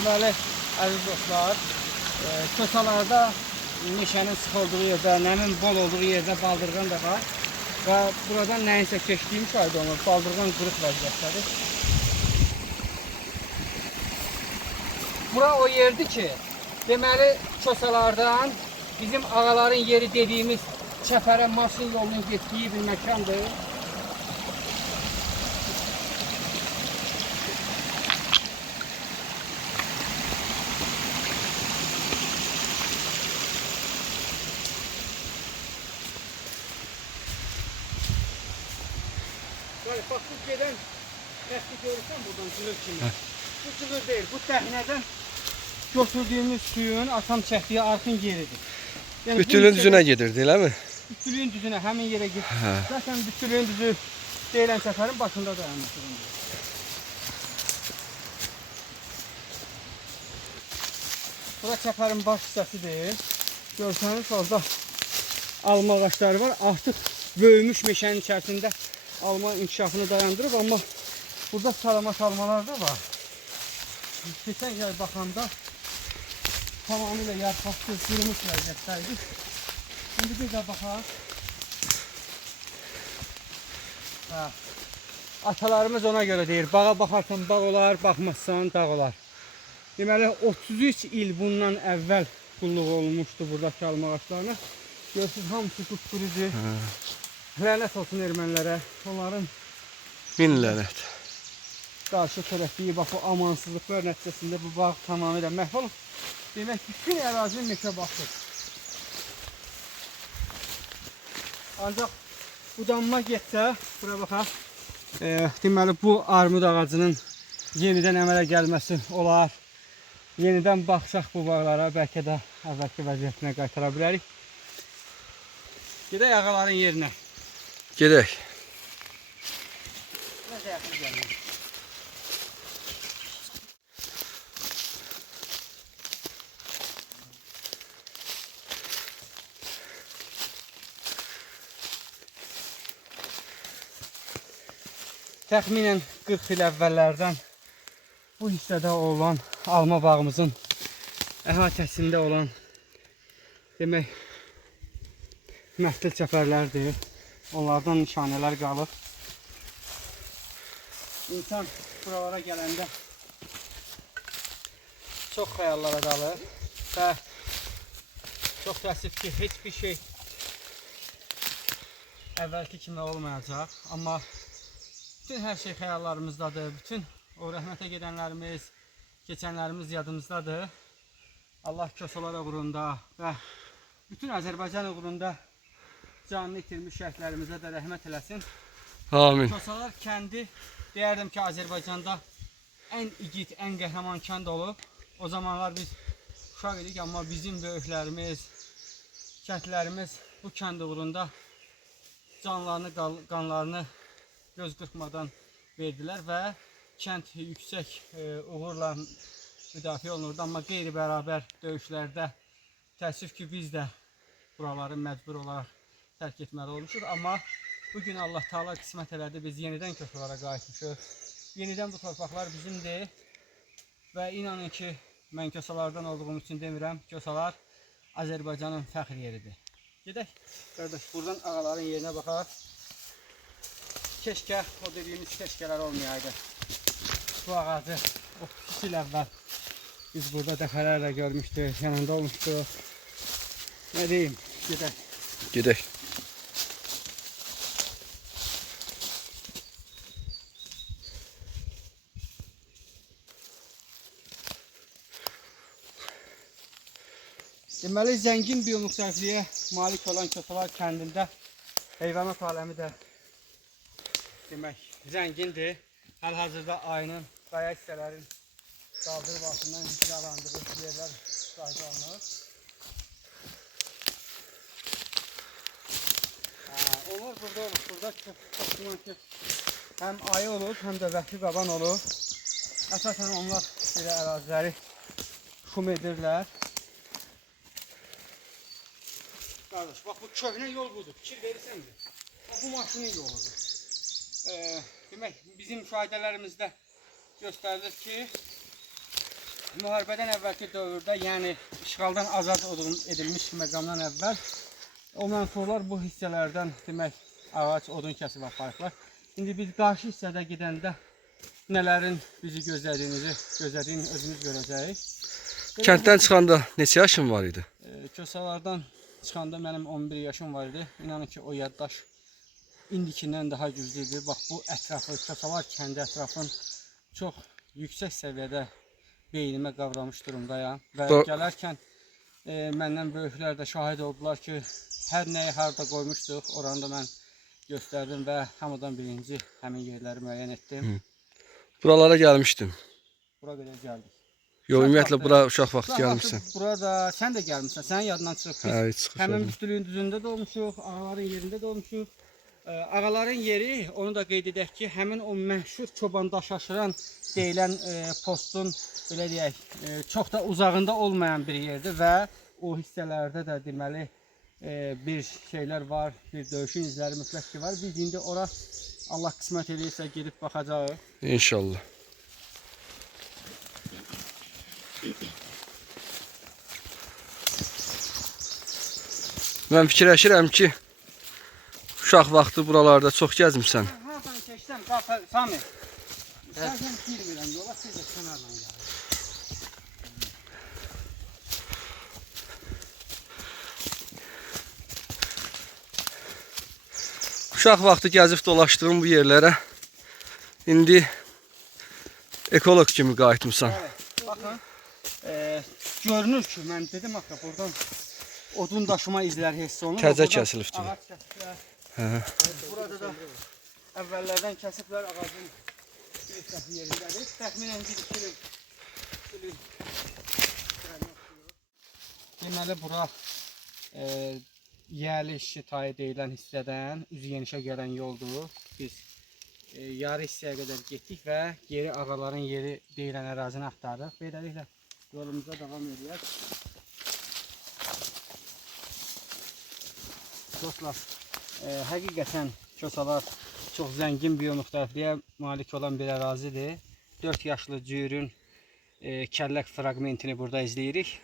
Deməli, əziz dostlar, kösalarda meşənin sıx olduğu yerdə, nəmin bol olduğu yerdə baldırğan da var. Və buradan nəyinsə keçdiyim şahid olunur. Baldırğan qırıq vəziyyətdədir. Bura o yerdir ki, deməli, kösalardan bizim ağaların yeri dediyimiz çəpərə maşın yolunun getdiyi bir məkandır. Yani bak bu gedən rəfti görürsən buradan cığır kimi. Bu cığır deyil, bu dəhnədən götürdüyümüz suyun atam çəkdiyi arxın yeridir. Yəni, bütünün düzünə gedirdi, elə mi? Bütünün düzünə, həmin yerə gedir. Zaten bütünün düzü deyilən səfərin başında dayanmışdır. Bu da çəpərin baş hissəsidir. Görsəniz orada alma ağaçları var. Artıq böyümüş meşənin içərisində alma inkişafını dayandırıb, amma burada salamat almalar da var. Keçən yay baxanda tamamilə yarpaqsız qurumuş vəziyyətdəydi. Şimdi bir də baxaq. Atalarımız ona göre deyir, bağa baxarsan bağ olar, baxmazsan dağ olar. Deməli 33 il bundan əvvəl qulluq olunmuşdu buradakı alma ağaçlarına. Görürsünüz, hamısı qupqurudur. Lənət olsun ermənilərə, onların min lənət. Qarşı törətdiyi bax, bu amansızlıqlar nəticəsində bu bağ tamamilə məhv olub. Demək, bütün ərazinin meşə baxır. Ancaq budanma getsə, bura baxaq, deməli bu armud ağacının yenidən əmələ gəlməsi olar. Yenidən baxsaq bu bağlara, bəlkə də əvvəlki vəziyyətinə qaytara bilərik. Gedək ağaların yerinə. Gedək. Necə yaxın gəlir? Təxminən 40 il əvvəllərdən bu hissədə olan alma bağımızın əhatəsində olan demək məhdəl çəpərlərdir. Onlardan nişanələr qalır. İnsan buralara gələndə çox xəyallara qalır və çox təəssüf ki, heç bir şey əvvəlki kimi olmayacaq. Amma bütün hər şey xəyallarımızdadır. Bütün o rəhmətə gedənlərimiz, keçənlərimiz yadımızdadır. Allah kösalar uğrunda və bütün Azərbaycan uğrunda canını itirmiş şəhidlərimizə də rəhmət eləsin. Amin. Kösalar kəndi deyərdim ki, Azərbaycanda ən igid, ən qəhrəman kənd olub. O zamanlar biz uşaq idik, amma bizim böyüklərimiz, kəndlərimiz bu kənd uğrunda canlarını, qanlarını göz qırpmadan verdilər və kənd yüksək uğurla müdafiə olunurdu. Amma qeyri-bərabər döyüşlərdə təəssüf ki, biz də buraları məcbur olaraq tərk etməli olmuşuq. Amma bugün Allah Taala qismət elədi, biz yenidən kösalara qayıtmışıq. Yenidən bu torpaqlar bizimdir və inanın ki, mən kösalardan olduğum üçün demirəm, kösalar Azərbaycanın fəxr yeridir. Gedək, qardaş, buradan ağaların yerinə baxaq. Keşke o dediğimiz keşkeler olmayaydı. Bu ağacı 32 il əvvəl biz burada dəfələrlə görmüşdük, yanında olmuşduq. Ne diyeyim, gedək. Gedək. Deməli, zəngin biomüxtəlifliyə malik olan Kösalar kəndində heyvanat aləmi də demək zəngindir. Hal-hazırda ayının qaya hissələrin qaldırıb altından qidalandığı yerlər qayda alınır. Onlar burada olur. Burada çox ki, həm ayı olur, həm də vəhşi qaban olur. Əsasən onlar belə əraziləri şum edirlər. Qardaş, bax bu köhnə yol budur. Fikir verirsəndir. Bu maşının yoludur. Demək, bizim müşahidələrimizdə göstərilir ki, müharibədən əvvəlki dövrdə, yəni işğaldan azad edilmiş məqamdan əvvəl o mənsurlar bu hissələrdən demək ağac, odun kəsib aparıblar. İndi biz qarşı hissədə gedəndə nələrin bizi gözlədiyini özümüz görəcəyik. Kənddən çıxanda neçə yaşın var idi? Kösalardan çıxanda mənim 11 yaşım var idi. İnanın ki, o yaddaş indikindən daha güclüdür. Bax, bu ətrafı, Kösalar kəndi ətrafın çox yüksək səviyyədə beynimə qavramış durumdayam. Və gələrkən məndən böyüklər də şahid oldular ki, hər nəyi harada qoymuşduq, oranı da mən göstərdim və hamıdan birinci həmin yerləri müəyyən etdim. Buralara gəlmişdim. Bura qədər gəldik. Yox, ümumiyyətlə bura uşaq vaxtı gəlmişsən. Burada sən də gəlmişsən, sənin yadından çıxıb. Hə, çıxıb. Həmin müftülüyün düzündə də olmuşuq, ağaların yerində də olmuşuq. Ağaların yeri, onu da qeyd edək ki, həmin o məşhur Çobandaş aşıran deyilən postun, belə deyək, çox da uzağında olmayan bir yerdir və o hissələrdə də deməli bir şeylər var, bir döyüşün izləri mütləq ki var. Biz indi ora Allah qismət edirsə gedib baxacağıq. İnşallah. Mən fikirləşirəm ki, uşaq vaxtı buralarda çox gəzmişsən. Hardan keçsən, qapı, Sami. Sən girmirəm yola, siz də kənardan gəlin. Uşaq vaxtı gəzib dolaşdığım bu yerlərə indi ekoloq kimi qayıtmışsan. Evet, baxın, görünür ki, mən dedim axı, buradan odun daşıma izləri hiss olunur. Təzə kəsilib kimi. Ağac kəsiblər. Burada da əvvəllərdən kəsiblər ağacın bir hissəsi yerindədir. Təxminən 1-2 il. Deməli, bura Yəli Şitayı deyilən hissədən üzü yenişə gələn yoldur. Biz yarı hissəyə qədər getdik və geri ağaların yeri deyilən ərazini axtardıq. Beləliklə yolumuza davam edək. Dostlar, həqiqətən Kösalar çox zəngin biomüxtəlifliyə malik olan bir ərazidir. 4 yaşlı cüyürün kəllək fraqmentini burada izləyirik.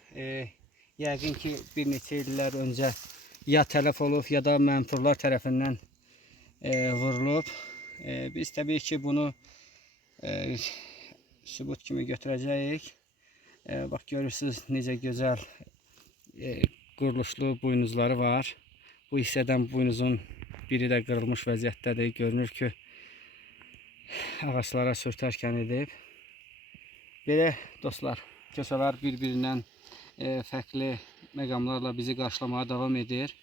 Yəqin ki, bir neçə illər öncə ya tələf olub, ya da mənfurlar tərəfindən vurulub. Biz təbii ki, bunu sübut kimi götürəcəyik. Bax, görürsünüz, necə gözəl quruluşlu buynuzları var. Bu hissədən buynuzun biri də qırılmış vəziyyətdədir. Görünür ki, ağaçlara sürtərkən edib. Belə dostlar, Kösalar bir-birindən fərqli məqamlarla bizi qarşılamaya davam edir.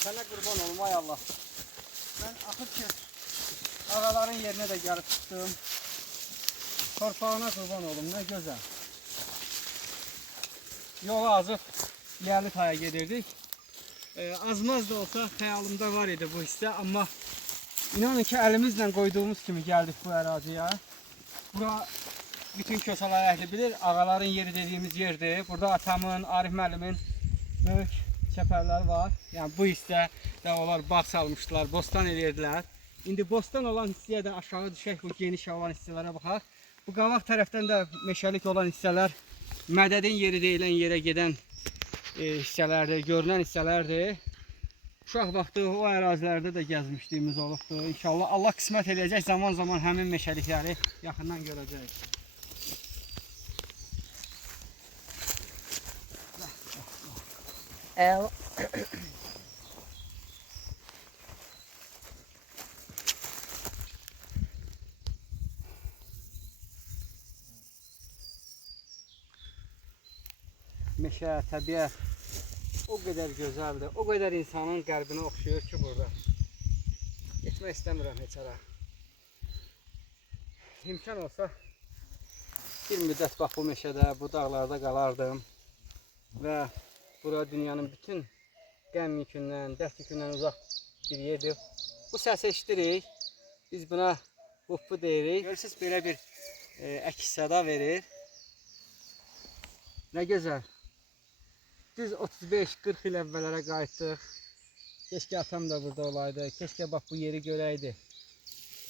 Sənə qurban olum, ay Allah. Mən axır ki, ağaların yerinə də gəlib çıxdım. Torpağına qurban olum, nə gözəl. Yola azıb Yəli Taya gedirdik. Azmaz da olsa xəyalımda var idi bu hissə, amma inanın ki, əlimizlə qoyduğumuz kimi gəldik bu əraziyə. Bura bütün Kösalar əhli bilir, ağaların yeri dediyimiz yerdir. Burada atamın, Arif müəllimin böyük çəpərləri var. Yəni bu hissədə onlar bağ salmışdılar, bostan edirdilər. İndi bostan olan hissəyə də aşağı düşək, bu geniş olan hissələrə baxaq. Bu qabaq tərəfdən də meşəlik olan hissələr Mədədin yeri deyilən yerə gedən hissələrdir, görünən hissələrdir. Uşaq vaxtı o ərazilərdə də gəzmişdiyimiz olubdur. İnşallah Allah qismət edəcək, zaman-zaman həmin meşəlikləri yaxından görəcəyik. Meşə, təbiət o qədər gözəldir, o qədər insanın qəlbinə oxşuyur ki burada. Getmək istəmirəm heç ara. İmkan olsa bir müddət bax bu meşədə, bu dağlarda qalardım və bura dünyanın bütün qəm yükündən, dərd yükündən uzaq bir yerdir. Bu səsi eşidirik, biz buna huffu deyirik. Görürsünüz, belə bir əks-səda verir. Nə gözəl. Düz 35-40 il əvvəllərə qayıtdıq. Keşke atam da burada olaydı. Keşke bak bu yeri görəydi.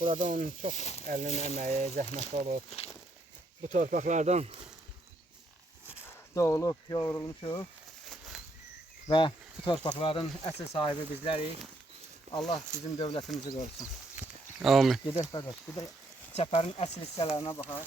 Burada onun çok əlinin əməyi, zəhməti olub. Bu torpaqlardan doğulub, yoğrulmuşuq. Və bu torpaqların əsl sahibi bizlərik. Allah bizim dövlətimizi qorusun. Amin. Gedək qardaş, gedək çəpərin əsl hissələrinə baxaq.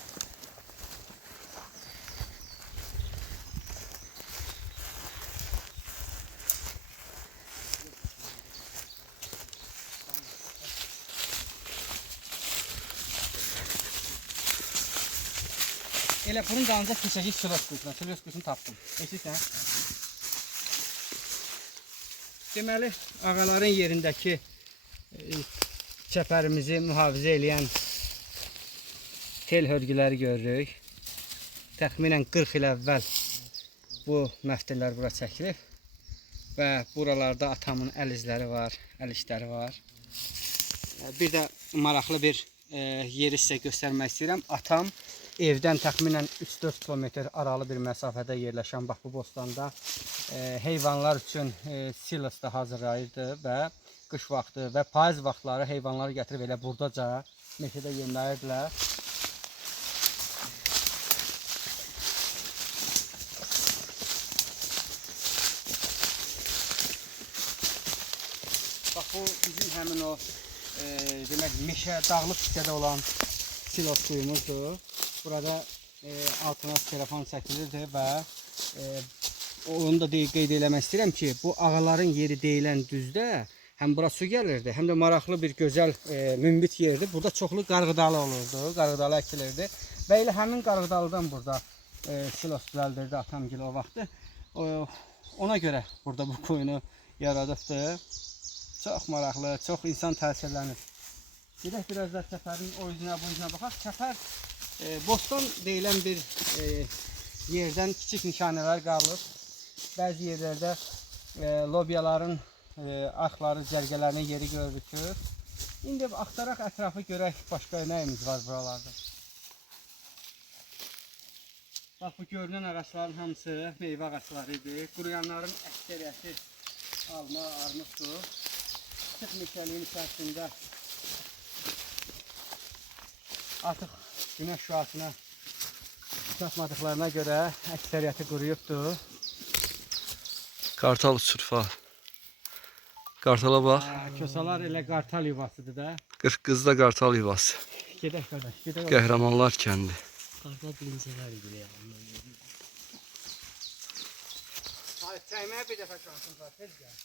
Elə bunun dalınca keçəcək silos quyusuna. Silos quyusunu tapdım. Eşitsən? Deməli, ağaların yerindəki çəpərimizi mühafizə edən tel hörgüləri görürük. Təxminən 40 il əvvəl bu məftillər bura çəkilib. Və buralarda atamın əl izləri var, əl işləri var. Bir də maraqlı bir yeri sizə göstərmək istəyirəm. Atam evdən təxminən 3-4 kilometr aralı bir məsafədə yerləşən bax bu bostanda heyvanlar üçün silos da hazırlayırdı və qış vaxtı və payız vaxtları heyvanları gətirib elə buradaca meşədə yemləyirdilər. Bax bu bizim həmin o demək meşə dağlıq hissədə olan silos suyumuzdur. Burada altına telefon çəkilirdi və onu da qeyd eləmək istəyirəm ki, bu ağaların yeri deyilən düzdə həm bura su gəlirdi, həm də maraqlı bir gözəl münbit yerdir. Burada çoxlu qarğıdalı olurdu, qarğıdalı əkilirdi və elə həmin qarğıdalıdan burada silos düzəldirdi atamgil o vaxtı. Ona görə burada bu quyunu yaradıbdı. Çox maraqlı, çox insan təsirlənir. Gedək biraz da çəpərin o yüzünə, bu yüzünə baxaq. Çəpər bostan deyilən bir yerdən kiçik nişanələr qalıb. Bəzi yerlərdə lobyaların arxları, cərgələrinin yeri görürük. İndi axtaraq ətrafı görək, başqa nəyimiz var buralarda. Bax bu görünən ağaçların hamısı meyvə ağaçları idi. Quruyanların əksəriyyəti alma, armuddur. Sıx meşəliyin içərisində artıq günəş şüasına çatmadıqlarına görə əksəriyyəti quruyubdur. Qartal uçur fa. Qartala bax. Kösalar elə qartal yuvasıdır da. Qırqızda qartal yuvası. Gedək qardaş, gedək. Qəhrəmanlar kəndi. Qartal bilinçələr idi ya. Çəkməyə bir dəfə şansın var, tez gəl.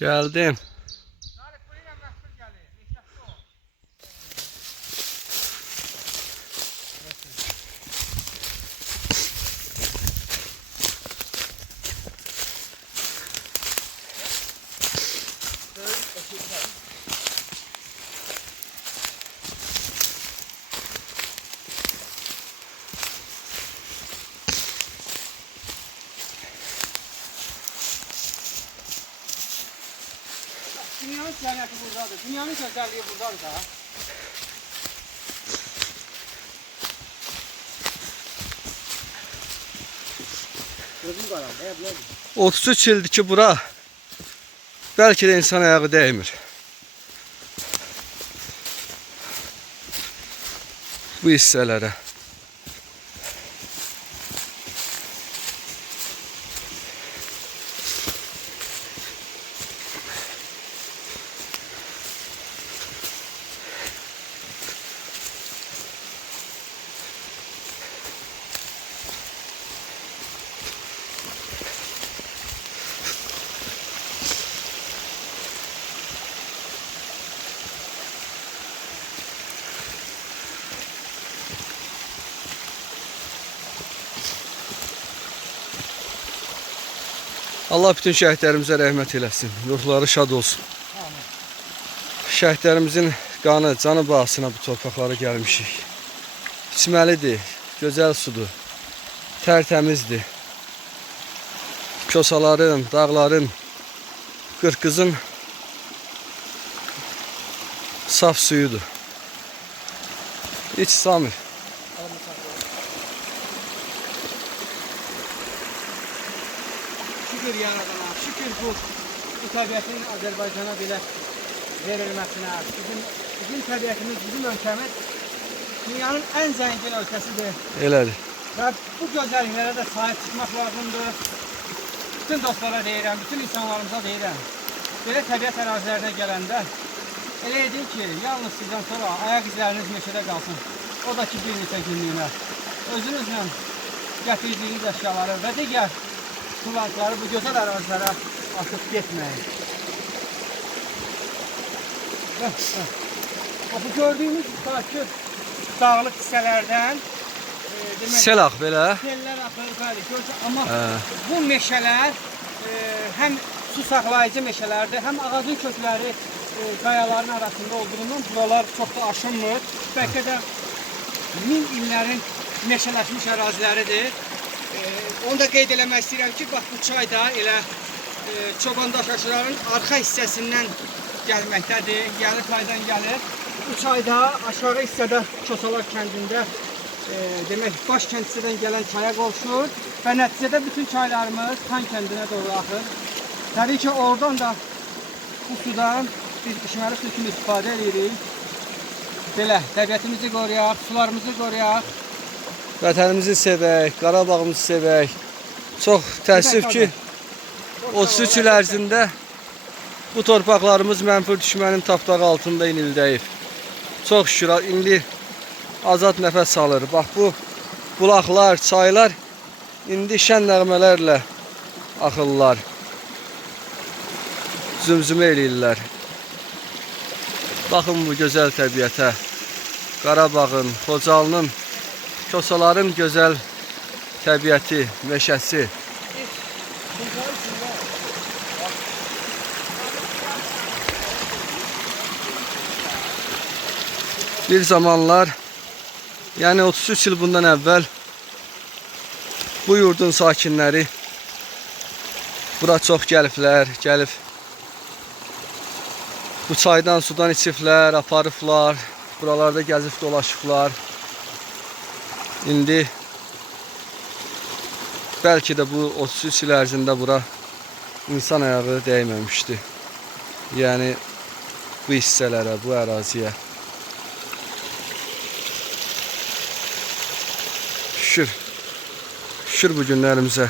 Gəldim. Dünyanın cəmiyyəti buradadır, dünyanın gözəlliyi buradadır da. Gözüm qaraldı, nədir? 33 ildir ki bura bəlkə də insan ayağı dəymir. Bu hissələrə. Allah bütün şəhidlərimizə rəhmət eləsin. Ruhları şad olsun. Şəhidlərimizin qanı, canı bahasına bu torpaqlara gəlmişik. İçməlidir, gözəl sudur, tərtəmizdir. Kosaların, dağların Qırqızın saf suyudur. İç Samir. Şükür yaradana, şükür bu təbiətin Azərbaycana belə verilməsinə. Bizim təbiətimiz, bizim ölkəmiz dünyanın ən zəngin ölkəsidir. Elədir. Və bu gözəlliklərə də sahib çıxmaq lazımdır. Bütün dostlara deyirəm, bütün insanlarımıza deyirəm. Belə təbiət ərazilərinə gələndə elə edin ki, yalnız sizdən sonra ayaq izləriniz meşədə qalsın. O da ki, bir neçə günlüyünə. Özünüzlə gətirdiyiniz əşyaları və digər tullantıları bu gözəl ərazilərə atıb getməyin. Bu gördüyünüz takip dağlıq hissələrdən Selaq belə. sellər axır, bəli, amma bu meşələr həm su saxlayıcı meşələrdir, həm ağacın kökləri qayaların arasında olduğundan buralar çox da aşınmır. Bəlkə də 1000 illərin meşələşmiş əraziləridir. Onu da qeyd eləmək istəyirəm ki, bax bu çay da elə Çobandaş aşıların arxa hissəsindən gəlməkdədir, Gəlir çaydan gəlir. Bu çay da aşağı hissədə Kosalar kəndində demək baş kənd hissədən gələn çaya qovuşur və nəticədə bütün çaylarımız Xan kəndinə doğru axır. Təbii ki, oradan da bu sudan biz içməli su kimi istifadə edirik. Belə, təbiətimizi qoruyaq, sularımızı qoruyaq. Vətənimizi sevək, Qarabağımızı sevək. Çox təəssüf ki, 33 il ərzində bu torpaqlarımız mənfur düşmənin tapdağı altında inildəyib. Çox şükür, indi azad nəfəs alır. Bax bu bulaqlar, çaylar indi şən nəğmələrlə axırlar. Zümzümə eləyirlər. Baxın bu gözəl təbiətə. Qarabağın, Xocalının, Kosaların gözəl təbiəti, meşəsi. Bir zamanlar, yəni 33 il bundan əvvəl bu yurdun sakinləri bura çox gəliblər, bu çaydan, sudan içiblər, aparıblar, buralarda gəzib dolaşıblar. İndi bəlkə də bu 33 il ərzində bura insan ayağı dəyməmişdi. Yəni bu hissələrə, bu əraziyə. Şükür bu günlərimizə.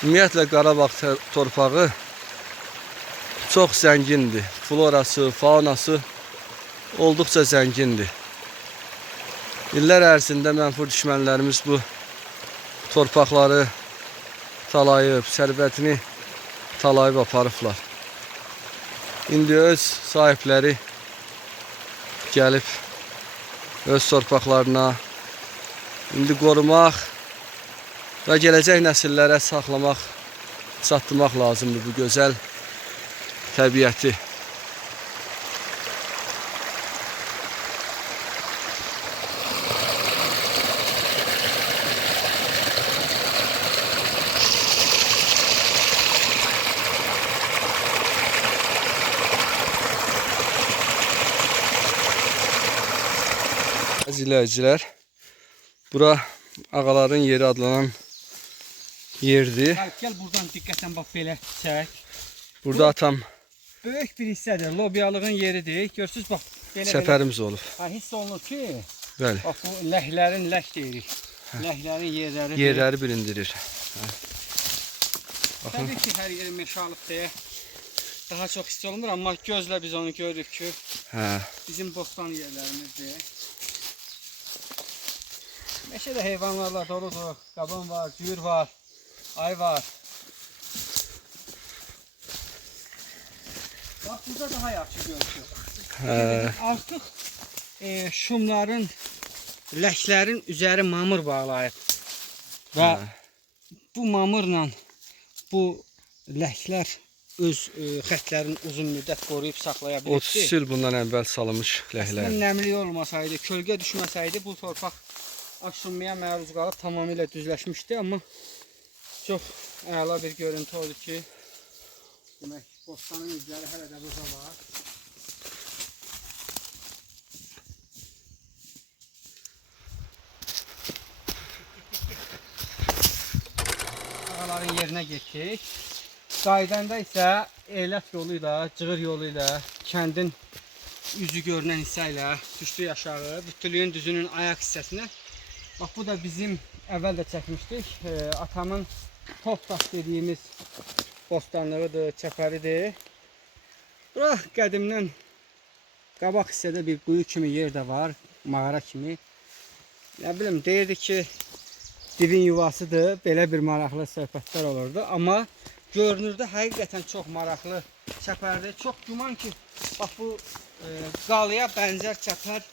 Ümumiyyətlə Qarabağ torpağı çox zəngindir. Florası, faunası olduqca zəngindir. İllər ərzində mənfur düşmənlərimiz bu torpaqları talayıb, sərvətini talayıb aparıblar. İndi öz sahibləri gəlib öz torpaqlarına indi qorumaq və gələcək nəsillərə saxlamaq, çatdırmaq lazımdır bu gözəl təbiəti. İzləyicilər, bura ağaların yeri adlanan yerdir. Gəl buradan diqqətlə bax belə çək. Burada atam Böyük bir hissədir, lobyalığın yeridir. Görürsüz bax belə səfərimiz olub. Hiss olunur ki, Bəli. bax bu ləhlərin lək deyirik. Ləhlərin yerləri. Yerləri bilindirir. Təbii ki, hər yeri meşalıq deyə daha çox hiss olunur, amma gözlə biz onu görürük ki, bizim bostan yerlərimizdir. Meşədə heyvanlarla doludur, qaban var, cüyür var, ay var. Bax, burada daha yaxşı görünür. Artıq şumların, ləklərin üzəri mamır bağlayıb. Və bu mamırla bu ləklər öz xətlərini uzun müddət qoruyub saxlaya 30 bilirdi. il bundan əvvəl salınmış ləhlər. Əslən nəmli olmasaydı, kölgə düşməsəydi bu torpaq aşınmaya məruz qalıb tamamilə düzləşmişdi, amma çox əla bir görüntü oldu ki, demək, bostanın izləri hələ də burada var. Ağaların yerinə getdik. Qaydanda isə ehlət yolu ilə, cığır yolu ilə, kəndin üzü görünən hissə ilə düşdük aşağı, bütünlüyün düzünün ayaq hissəsinə. Bax, bu da bizim əvvəl də çəkmişdik. Atamın Topdaş dediyimiz bostanlığıdır, çəpəridir. Bura qədimdən qabaq hissədə bir quyu kimi yer də var, mağara kimi. Nə bilim, deyirdi ki, divin yuvasıdır, belə bir maraqlı söhbətlər olurdu. Amma görünürdə həqiqətən çox maraqlı çəpərdir. Çox güman ki, bax bu qalaya bənzər çəpər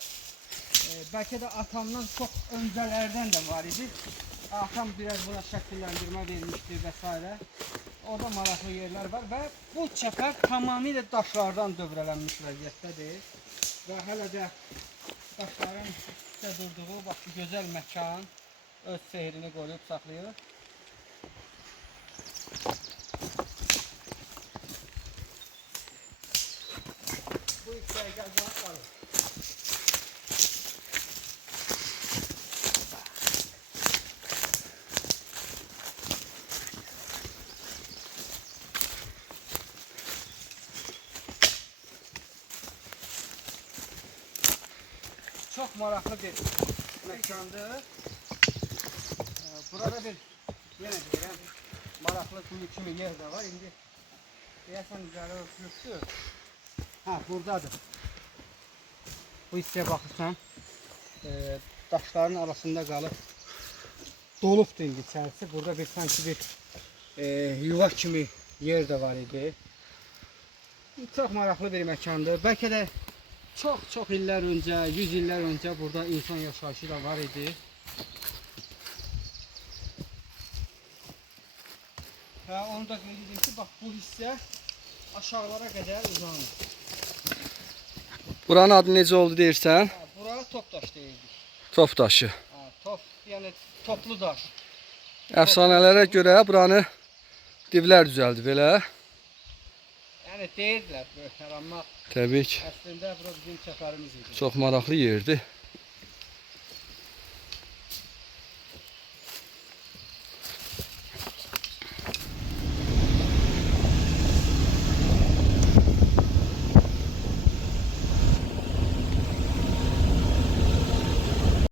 bəlkə də atamdan çox öncələrdən də var idi. Atam biraz buna şəkilləndirmə vermişdi və s. Orada maraqlı yerlər var və bu çəpər tamamilə daşlardan dövrələnmiş vəziyyətdədir. Və hələ də daşların üstə durduğu bax bu gözəl məkan öz sehrini qoruyub saxlayır. Bu hissəyə gəlmək qalır. Çox maraqlı bir məkandır. Burada bir, yenə deyirəm, maraqlı quyu kimi yer də var. İndi deyəsən üzəri örtülübdür. Ha, buradadır. Bu hissəyə baxırsan, daşların arasında qalıb dolubdur indi içərisi. Burada bir sanki bir yuva kimi yer də var idi. Çox maraqlı bir məkandır. Bəlkə də çox illər öncə, 100 illər öncə burada insan yaşayışı da var idi. Və onu da qeyd edeyim ki, bax bu hissə aşağılara qədər uzanır. Buranın adı necə oldu deyirsən? Bura Topdaş deyildik. Topdaşı. Top, yəni toplu daş. Əfsanələrə görə buranı divlər düzəldi belə. Yəni deyirdilər böyüklər, amma Təbii ki, əslində bura bizim çəpərimiz idi. çox maraqlı yerdir.